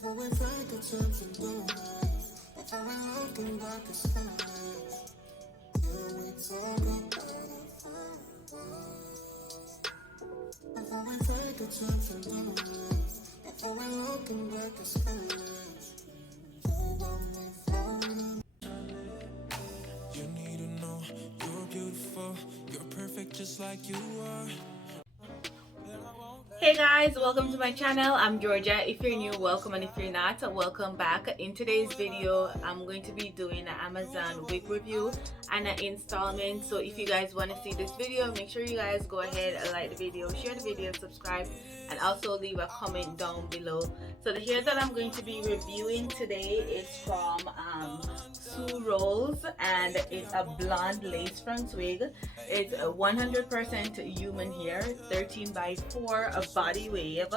Before we take a chance and do it, before we looking back at stars, can we talk about it first? Before we take a chance and do it, before we looking back at stars, you got me falling. You need to know you're beautiful, you're perfect just like you are. Hey guys, welcome to my channel. I'm Georgia. If you're new, welcome, and if you're not, welcome back. In today's video, I'm going to be doing an Amazon wig review and an installment. So if you guys want to see this video, make sure you guys go ahead and like the video, share the video, subscribe, and also leave a comment down below. So the hair that I'm going to be reviewing today is from SUROL, and it's a blonde lace front wig. It's a 100% human hair, 13x4, a body wave.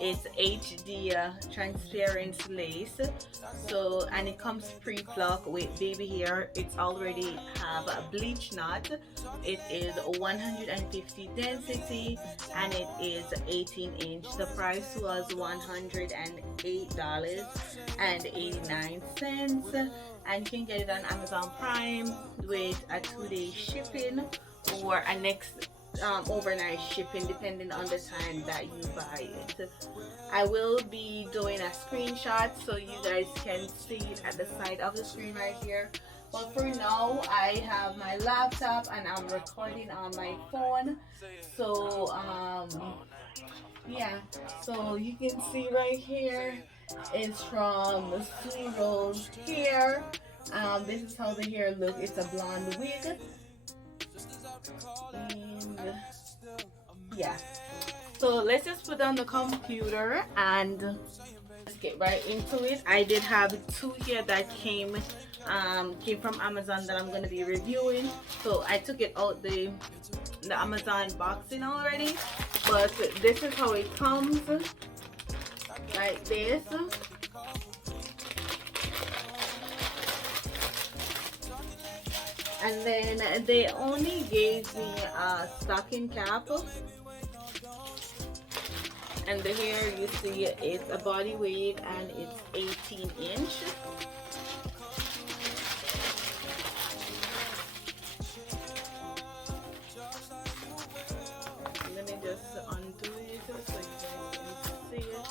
It's HD transparent lace. So, and it comes pre-pluck with baby hair. It's already have a bleach knot. It is 150 density and it is 18 inch. The price was $108.89, and you can get it on Amazon Prime with a 2-day shipping or a next overnight shipping depending on the time that you buy it. I will be doing a screenshot so you guys can see it at the side of the screen right here. But for now, I have my laptop and I'm recording on my phone. So yeah, so you can see right here it's from SUROL hair. This is how the hair looks. It's a blonde wig. And yeah, so let's just put on the computer and let's get right into it. I did have two here that came from Amazon that I'm going to be reviewing. So I took it out the Amazon boxing already, but this is how it comes, like this. And then they only gave me a stocking cap, and the hair, you see, it's a body wave and it's 18 inch. Let me just undo it so you guys can see it.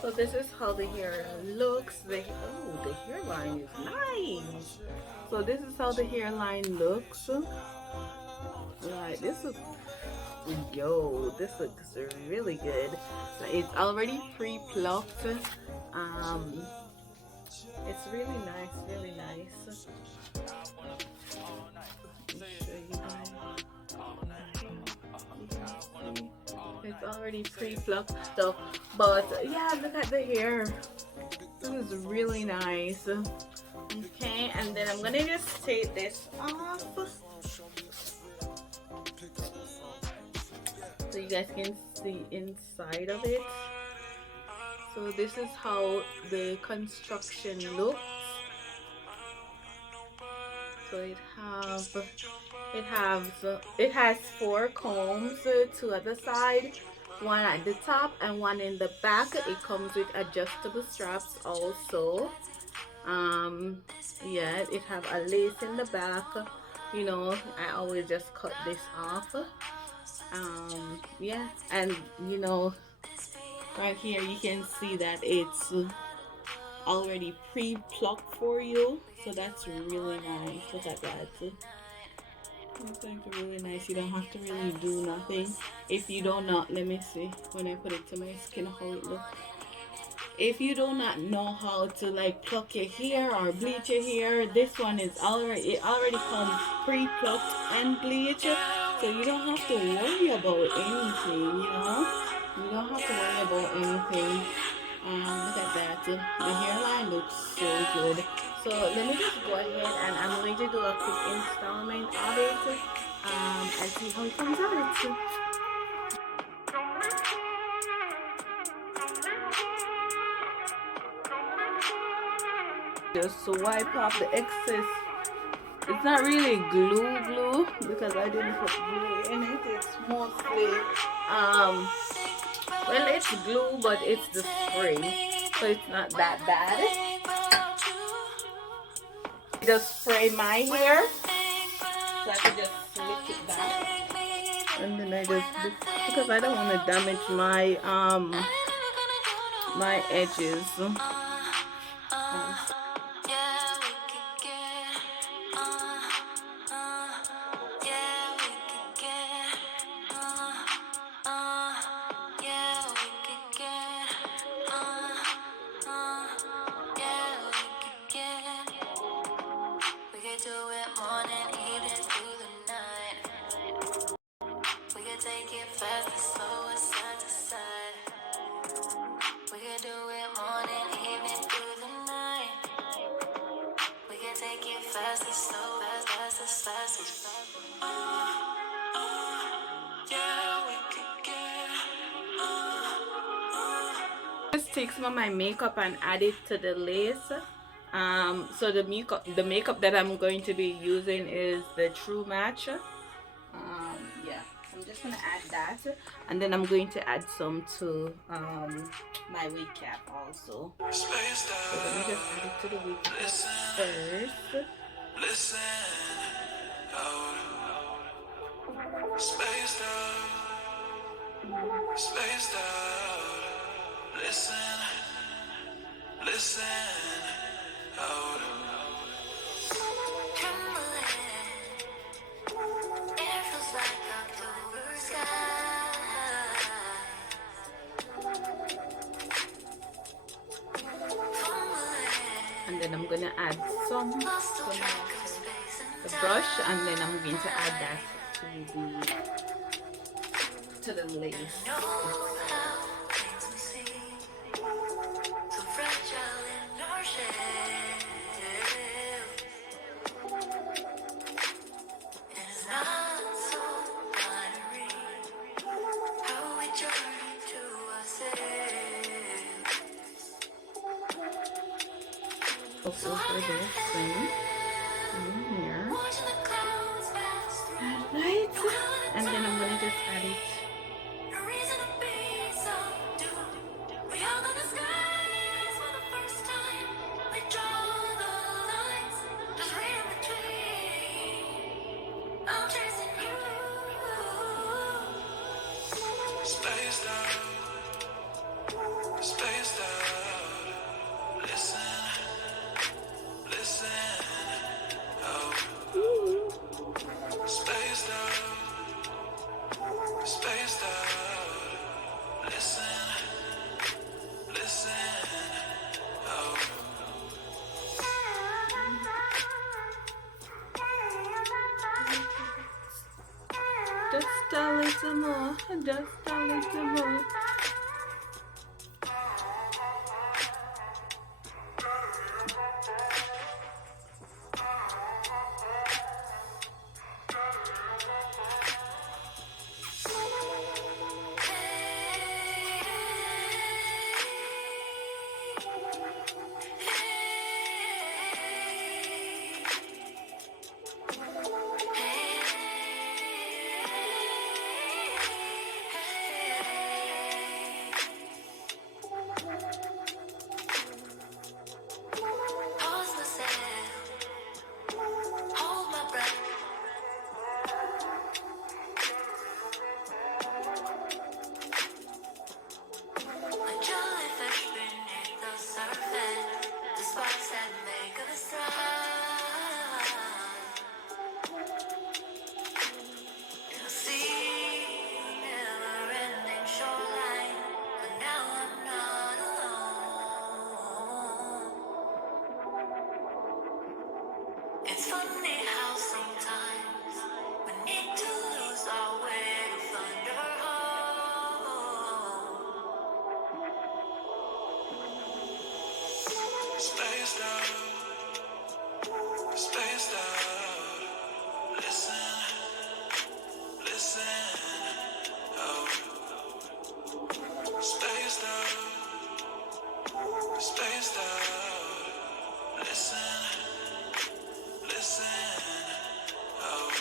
So this is how the hair looks. The hairline is nice. So this is how the hairline looks. Like this is, this looks really good. So it's already pre-plucked. It's really nice, really nice. It's already pre-plucked stuff, but yeah, look at the hair. This is really nice. Okay, and then I'm gonna just take this off so you guys can see inside of it. So this is how the construction looks. So it has 4 combs, 2 at the side, 1 at the top and 1 in the back. It comes with adjustable straps also. Yeah, it have a lace in the back. You know, I always just cut this off. Yeah, and you know, right here you can see that it's already pre-plucked for you, so that's really nice. Look at that. It's like really nice. You don't have to really do nothing. If you do not, let me see when I put it to my skin how it looks. If you do not know how to like pluck your hair or bleach your hair, this one is already comes pre-plucked and bleached, so you don't have to worry about anything. You know, you don't have to worry about anything. Look at that. The hairline looks so good. So let me just go ahead and I'm going to do a quick installment of it and see how it comes out. Just wipe off the excess. It's not really glue, because I didn't put glue in it. It's mostly well, it's glue, but it's the spray, so it's not that bad. Just spray my hair, so I can just slick it back, and then I just because I don't want to damage my my edges. Take it fast and slow and side to side. We can do it morning, evening, through the night. We can take it fast and slow, fast as fast as yeah, we can get Just take some of my makeup and add it to the lace. So the makeup that I'm going to be using is the True Match. Yeah, I'm just gonna add that, and then I'm going to add some to my wig cap also. So let me just add it to the wig cap first. listen, spaced out, listen, out. It feels like October sky. And then I'm gonna add some to the brush, and then I'm going to add that to the lace. Also for this thing in here, right? And then I'm gonna just add it. Spaced out, listen, out. Spaced out, listen, out. Just a little more, just a little more. It's funny how sometimes we need to lose our way to find our home. Spaced out, listen, out. Spaced out, listen, out.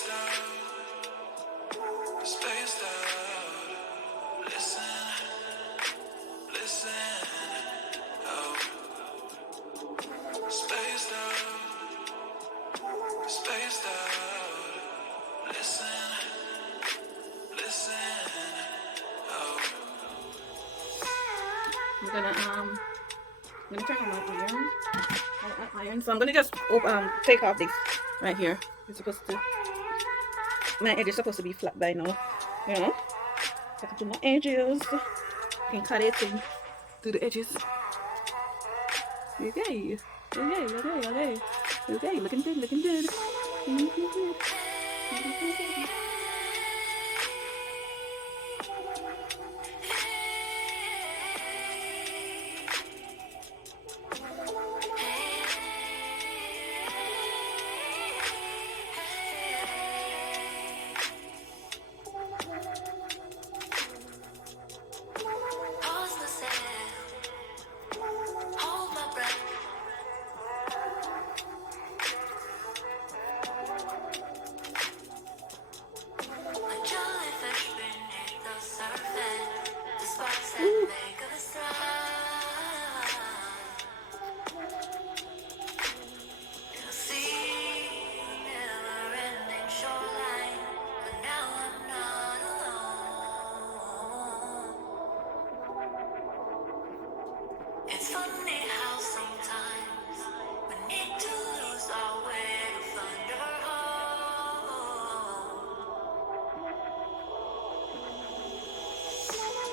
spaced out, spaced out. Listen, listen. Oh, spaced out, spaced out. Listen, listen. Oh, I'm gonna turn on my iron. My iron. So I'm gonna just take off this right here. It's supposed to. My edge is supposed to be flat by now. You know. So I can do my edges. I can cut it and do the edges. Okay. Okay. Looking good. Looking good. Looking good. Looking good. pause myself, hold my breath. A jellyfish beneath the surface, the sparks that make us thrive. You'll see the never-ending shoreline, but now I'm not alone. It's funny how sometimes we need to lose our way to find our home.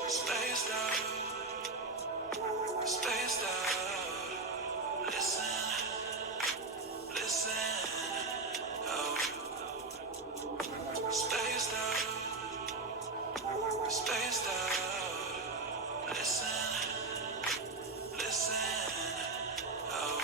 Spaced out, spaced out. Listen, listen. Oh, spaced out, spaced out. Listen, listen. Oh,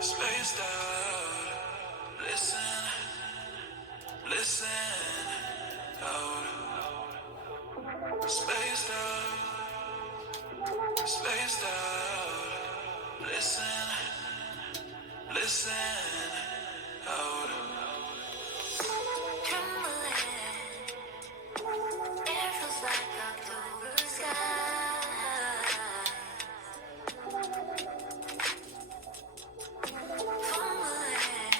spaced out. Listen, listen. Oh, spaced out, spaced out. Listen, listen. Oh, trembling. Air feels like October sky. Fumbling,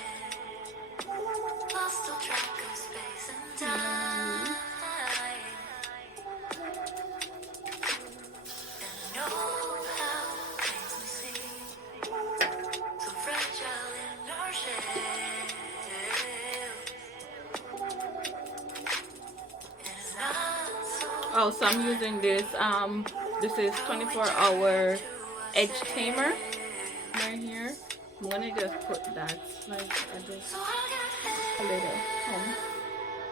lost all track of space and time. And I know how things may seem so fragile in our shell. And it's not so Oh, so I'm using this. This is 24-hour edge tamer right here. I'm gonna just put that like a so how can I feel little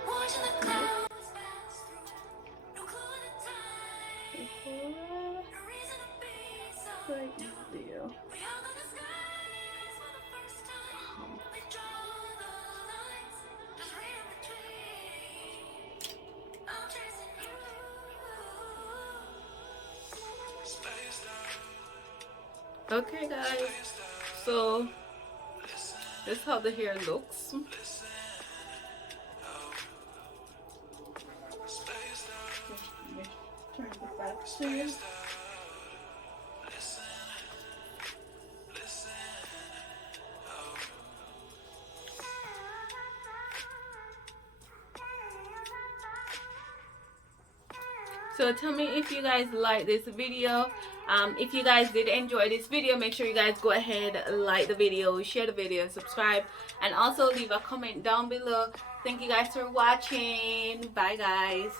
watching the clouds pass through? No clue at the time, no reason to be so right there. we held in the skies for the first time. We draw the lines, just read in between. I'm chasing you. Spaced out, Okay, guys. spaced out. So this is how the hair looks. Listen, oh, spaced out, Turn it back. spaced out. Listen, listen, oh. So tell me if you guys like this video. If you guys did enjoy this video, make sure you guys go ahead, like the video, share the video, subscribe, and also leave a comment down below. Thank you guys for watching. Bye guys.